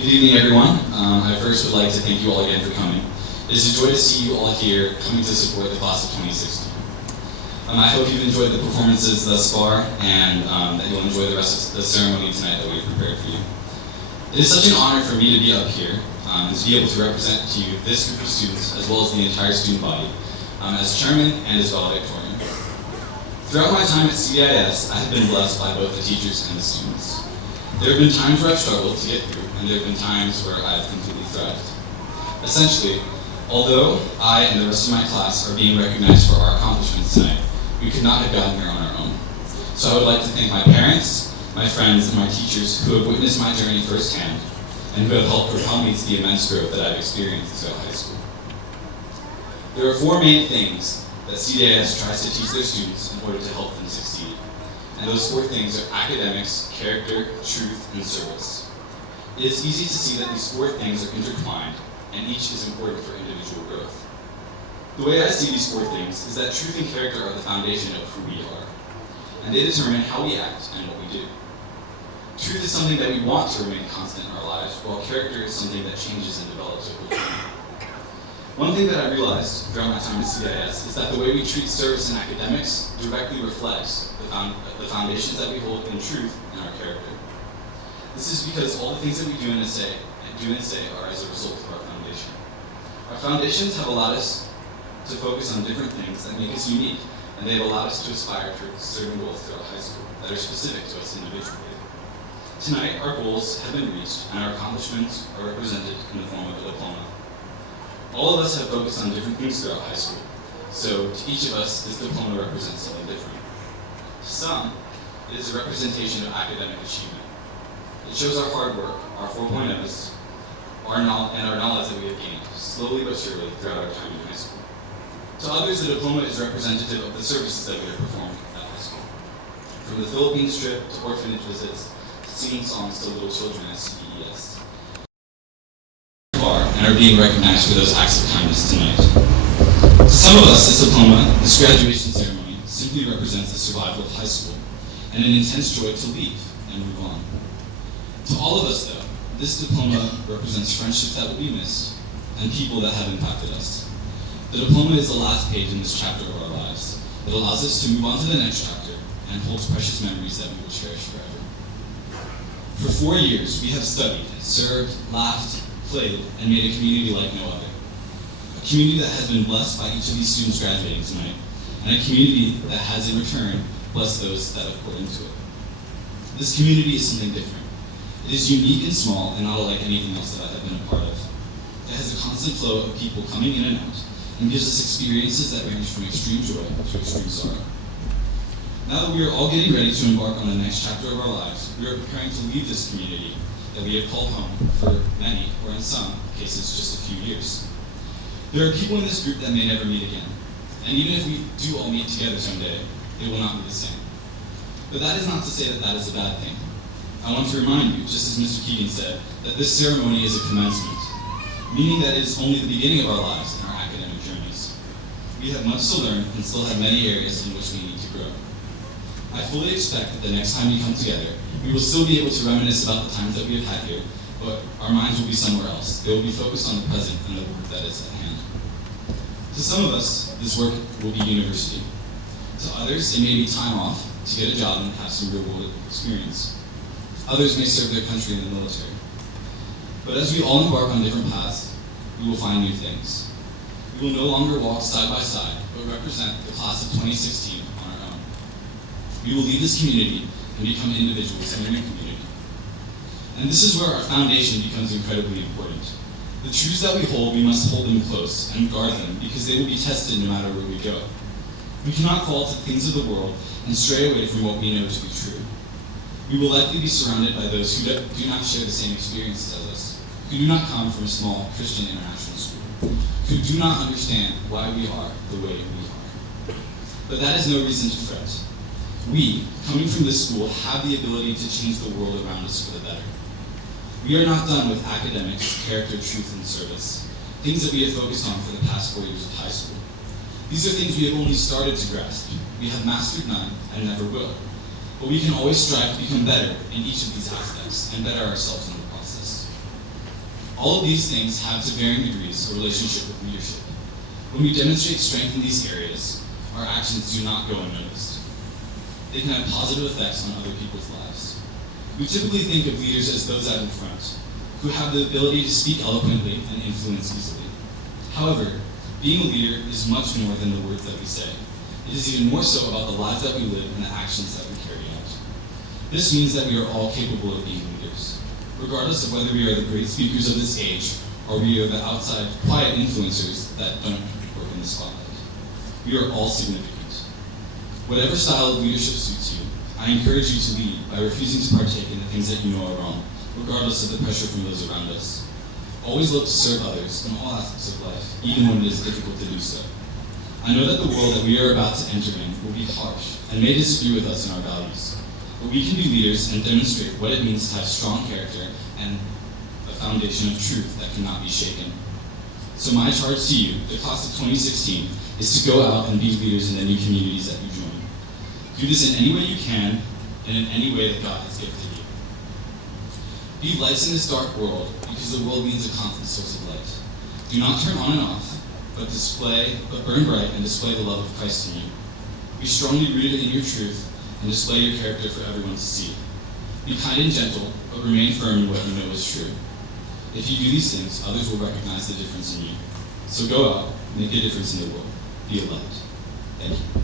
Good evening, everyone. I first would like to thank you all again for coming. It is a joy to see you all here coming to support the class of 2016. I hope you've enjoyed the performances thus far and that you'll enjoy the rest of the ceremony tonight that we've prepared for you. It is such an honor for me to be up here and to be able to represent to you this group of students as well as the entire student body as chairman and as valedictorian. Throughout my time at CDIS, I have been blessed by both the teachers and the students. There have been times where I've struggled to get through, and there have been times where I have completely thrived. Essentially, although I and the rest of my class are being recognized for our accomplishments tonight, we could not have gotten here on our own. So I would like to thank my parents, my friends, and my teachers who have witnessed my journey firsthand, and who have helped propel me to the immense growth that I've experienced throughout high school. There are four main things that CDIS tries to teach their students in order to help them succeed. And those four things are academics, character, truth, and service. It is easy to see that these four things are intertwined, and each is important for individual growth. The way I see these four things is that truth and character are the foundation of who we are, and they determine how we act and what we do. Truth is something that we want to remain constant in our lives, while character is something that changes and develops over time. One thing that I realized throughout my time at CDIS is that the way we treat service and academics directly reflects the foundations that we hold in truth and our character. This is because all the things that we do and say are as a result of our foundation. Our foundations have allowed us to focus on different things that make us unique, and they have allowed us to aspire to certain goals throughout high school that are specific to us individually. Tonight, our goals have been reached, and our accomplishments are represented in the form of a diploma. All of us have focused on different things throughout high school, so to each of us, this diploma represents something different. To some, it is a representation of academic achievement. It shows our hard work, our 4.0s, and our knowledge that we have gained, slowly but surely, throughout our time in high school. To others, the diploma is representative of the services that we have performed at high school. From the Philippines trip to orphanage visits, to singing songs to little children at CDIS. And are being recognized for those acts of kindness tonight. To some of us, this diploma, this graduation ceremony, simply represents the survival of high school and an intense joy to leave and move on. To all of us, though, this diploma represents friendships that will be missed and people that have impacted us. The diploma is the last page in this chapter of our lives. It allows us to move on to the next chapter and holds precious memories that we will cherish forever. For 4 years, we have studied, served, laughed, played, and made a community like no other. A community that has been blessed by each of these students graduating tonight, and a community that has in return blessed those that have poured into it. This community is something different. It is unique and small and not unlike anything else that I have been a part of. It has a constant flow of people coming in and out, and gives us experiences that range from extreme joy to extreme sorrow. Now that we are all getting ready to embark on the next chapter of our lives, we are preparing to leave this community that we have called home for many, or in some cases, just a few years. There are people in this group that may never meet again, and even if we do all meet together someday, it will not be the same. But that is not to say that that is a bad thing. I want to remind you, just as Mr. Keegan said, that this ceremony is a commencement, meaning that it is only the beginning of our lives and our academic journeys. We have much to learn and still have many areas in which we need to grow. I fully expect that the next time we come together, we will still be able to reminisce about the times that we have had here, but our minds will be somewhere else. They will be focused on the present and the work that is at hand. To some of us, this work will be university. To others, it may be time off to get a job and have some real-world experience. Others may serve their country in the military. But as we all embark on different paths, we will find new things. We will no longer walk side by side, but represent the class of 2016 on our own. We will leave this community and become individuals in a new community. And this is where our foundation becomes incredibly important. The truths that we hold, we must hold them close and guard them because they will be tested no matter where we go. We cannot fall to things of the world and stray away from what we know to be true. We will likely be surrounded by those who do not share the same experiences as us, who do not come from a small Christian international school, who do not understand why we are the way we are. But that is no reason to fret. We, coming from this school, have the ability to change the world around us for the better. We are not done with academics, character, truth, and service, things that we have focused on for the past 4 years of high school. These are things we have only started to grasp. We have mastered none and never will. But we can always strive to become better in each of these aspects and better ourselves in the process. All of these things have to varying degrees a relationship with leadership. When we demonstrate strength in these areas, our actions do not go unnoticed. They can have positive effects on other people's lives. We typically think of leaders as those out in front, who have the ability to speak eloquently and influence easily. However, being a leader is much more than the words that we say. It is even more so about the lives that we live and the actions that we carry out. This means that we are all capable of being leaders, regardless of whether we are the great speakers of this age or we are the outside, quiet influencers that don't work in the spotlight. We are all significant. Whatever style of leadership suits you, I encourage you to lead by refusing to partake in the things that you know are wrong, regardless of the pressure from those around us. Always look to serve others in all aspects of life, even when it is difficult to do so. I know that the world that we are about to enter in will be harsh and may disagree with us in our values, but we can be leaders and demonstrate what it means to have strong character and a foundation of truth that cannot be shaken. So my charge to you, the class of 2016, is to go out and be leaders in the new communities that you join. Do this in any way you can and in any way that God has gifted you. Be lights in this dark world because the world needs a constant source of light. Do not turn on and off, but burn bright and display the love of Christ in you. Be strongly rooted in your truth and display your character for everyone to see. Be kind and gentle, but remain firm in what you know is true. If you do these things, others will recognize the difference in you. So go out, make a difference in the world. Be a light. Thank you.